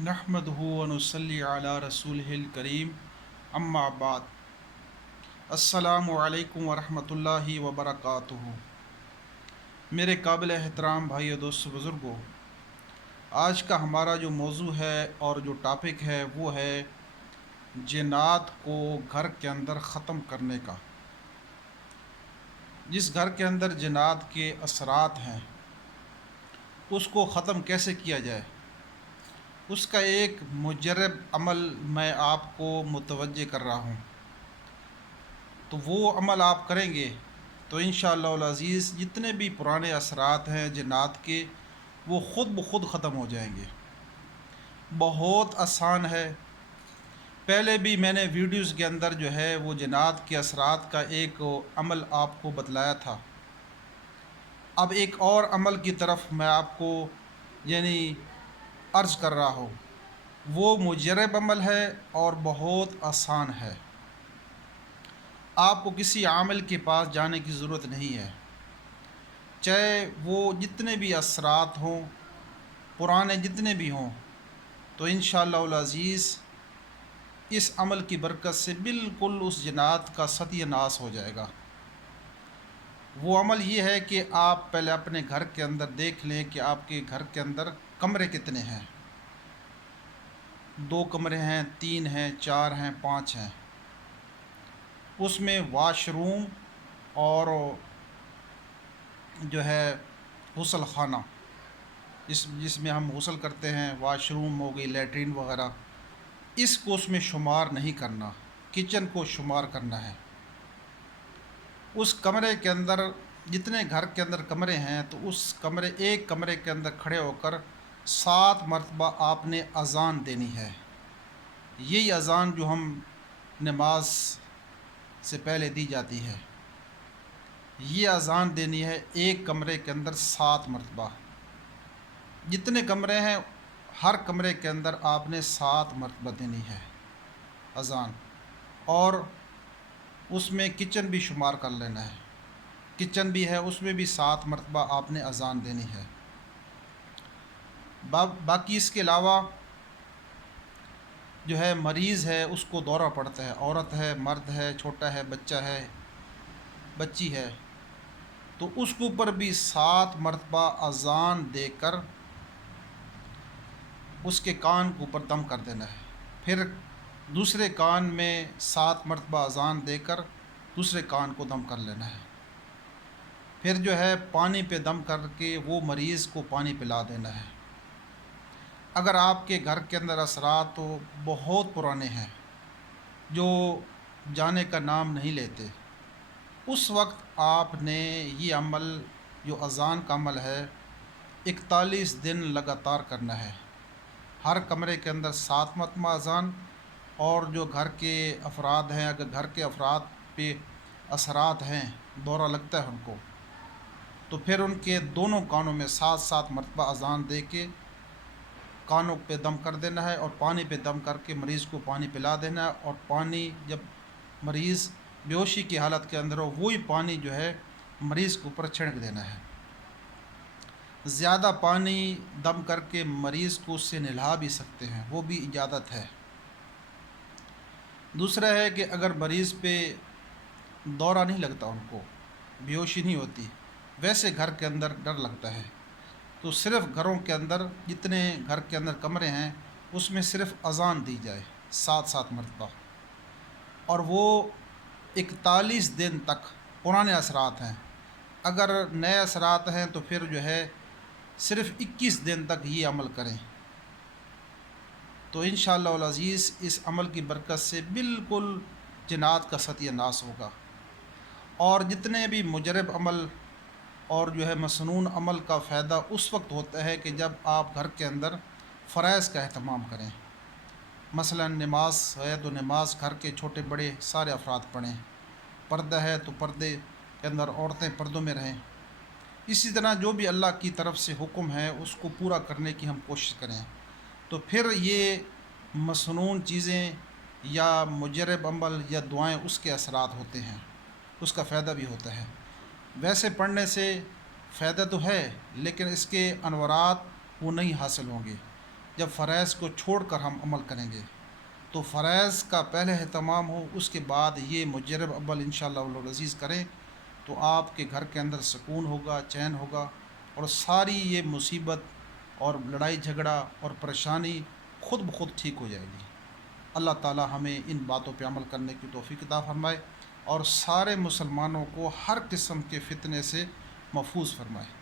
نحمدہ و نصلی علی رسولہ کریم اما بعد السلام علیکم ورحمۃ اللہ وبرکاتہ۔ میرے قابل احترام بھائی دوست بزرگوں، آج کا ہمارا جو موضوع ہے اور جو ٹاپک ہے وہ ہے جنات کو گھر کے اندر ختم کرنے کا۔ جس گھر کے اندر جنات کے اثرات ہیں اس کو ختم کیسے کیا جائے، اس کا ایک مجرب عمل میں آپ کو متوجہ کر رہا ہوں۔ تو وہ عمل آپ کریں گے تو انشاءاللہ العزیز جتنے بھی پرانے اثرات ہیں جنات کے وہ خود بخود ختم ہو جائیں گے۔ بہت آسان ہے، پہلے بھی میں نے ویڈیوز کے اندر جو ہے وہ جنات کے اثرات کا ایک عمل آپ کو بتلایا تھا۔ اب ایک اور عمل کی طرف میں آپ کو عرض کر رہا ہوں، وہ مجرب عمل ہے اور بہت آسان ہے۔ آپ کو کسی عامل کے پاس جانے کی ضرورت نہیں ہے، چاہے وہ جتنے بھی اثرات ہوں، پرانے جتنے بھی ہوں، تو انشاءاللہ العزیز اس عمل کی برکت سے بالکل اس جنات کا ستیہ ناس ہو جائے گا۔ وہ عمل یہ ہے کہ آپ پہلے اپنے گھر کے اندر دیکھ لیں کہ آپ کے گھر کے اندر کمرے کتنے ہیں۔ 2 کمرے ہیں، 3 ہیں، 4 ہیں، 5 ہیں۔ اس میں واش روم اور جو ہے غسل خانہ، جس میں ہم غسل کرتے ہیں، واش روم ہو گئی، لیٹرین وغیرہ، اس کو اس میں شمار نہیں کرنا، کچن کو شمار کرنا ہے۔ اس کمرے کے اندر جتنے گھر کے اندر کمرے ہیں تو اس ایک کمرے کے اندر کھڑے ہو کر 7 مرتبہ آپ نے اذان دینی ہے۔ یہی اذان جو ہم نماز سے پہلے دی جاتی ہے، یہ اذان دینی ہے ایک کمرے کے اندر 7 مرتبہ۔ جتنے کمرے ہیں ہر کمرے کے اندر آپ نے 7 مرتبہ دینی ہے اذان، اور اس میں کچن بھی شمار کر لینا ہے، کچن بھی ہے اس میں بھی 7 مرتبہ آپ نے اذان دینی ہے۔ باقی اس کے علاوہ جو ہے مریض ہے اس کو دورہ پڑتا ہے، عورت ہے، مرد ہے، چھوٹا ہے، بچہ ہے، بچی ہے، تو اس کے اوپر بھی 7 مرتبہ اذان دے کر اس کے کان کے اوپر دم کر دینا ہے۔ پھر دوسرے کان میں 7 مرتبہ اذان دے کر دوسرے کان کو دم کر لینا ہے۔ پھر جو ہے پانی پہ دم کر کے وہ مریض کو پانی پلا دینا ہے۔ اگر آپ کے گھر کے اندر اثرات تو بہت پرانے ہیں جو جانے کا نام نہیں لیتے، اس وقت آپ نے یہ عمل جو اذان کا عمل ہے 41 دن لگاتار کرنا ہے۔ ہر کمرے کے اندر 7 مرتبہ اذان، اور جو گھر کے افراد ہیں اگر گھر کے افراد پہ اثرات ہیں، دورہ لگتا ہے ان کو، تو پھر ان کے دونوں کانوں میں 7 مرتبہ اذان دے کے کانوں پہ دم کر دینا ہے، اور پانی پہ دم کر کے مریض کو پانی پلا دینا ہے، اور پانی جب مریض بے ہوشی کی حالت کے اندر ہو وہی پانی جو ہے مریض کے اوپر چھڑک دینا ہے۔ زیادہ پانی دم کر کے مریض کو اس سے نہلا بھی سکتے ہیں، وہ بھی اجازت ہے۔ دوسرا ہے کہ اگر مریض پہ دورہ نہیں لگتا، ان کو بے ہوشی نہیں ہوتی، ویسے گھر کے اندر ڈر لگتا ہے، تو صرف گھروں کے اندر جتنے گھر کے اندر کمرے ہیں اس میں صرف اذان دی جائے 7 مرتبہ، اور وہ 41 دن تک پرانے اثرات ہیں۔ اگر نئے اثرات ہیں تو پھر جو ہے صرف 21 دن تک یہ عمل کریں، تو انشاءاللہ العزیز اس عمل کی برکت سے بالکل جنات کا ستیہ ناس ہوگا۔ اور جتنے بھی مجرب عمل اور جو ہے مسنون عمل کا فائدہ اس وقت ہوتا ہے کہ جب آپ گھر کے اندر فرائض کا اہتمام کریں۔ مثلا نماز ہے تو نماز گھر کے چھوٹے بڑے سارے افراد پڑھیں، پردہ ہے تو پردے کے اندر عورتیں پردوں میں رہیں، اسی طرح جو بھی اللہ کی طرف سے حکم ہے اس کو پورا کرنے کی ہم کوشش کریں، تو پھر یہ مسنون چیزیں یا مجرب عمل یا دعائیں اس کے اثرات ہوتے ہیں، اس کا فائدہ بھی ہوتا ہے۔ ویسے پڑھنے سے فائدہ تو ہے لیکن اس کے انورات وہ نہیں حاصل ہوں گے۔ جب فرائض کو چھوڑ کر ہم عمل کریں گے تو فرائض کا پہلے اہتمام ہو، اس کے بعد یہ مجرب اول انشاءاللہ العزیز کریں تو آپ کے گھر کے اندر سکون ہوگا، چین ہوگا، اور ساری یہ مصیبت اور لڑائی جھگڑا اور پریشانی خود بخود ٹھیک ہو جائے گی۔ اللہ تعالی ہمیں ان باتوں پہ عمل کرنے کی توفیق عطا فرمائے اور سارے مسلمانوں کو ہر قسم کے فتنے سے محفوظ فرمائے۔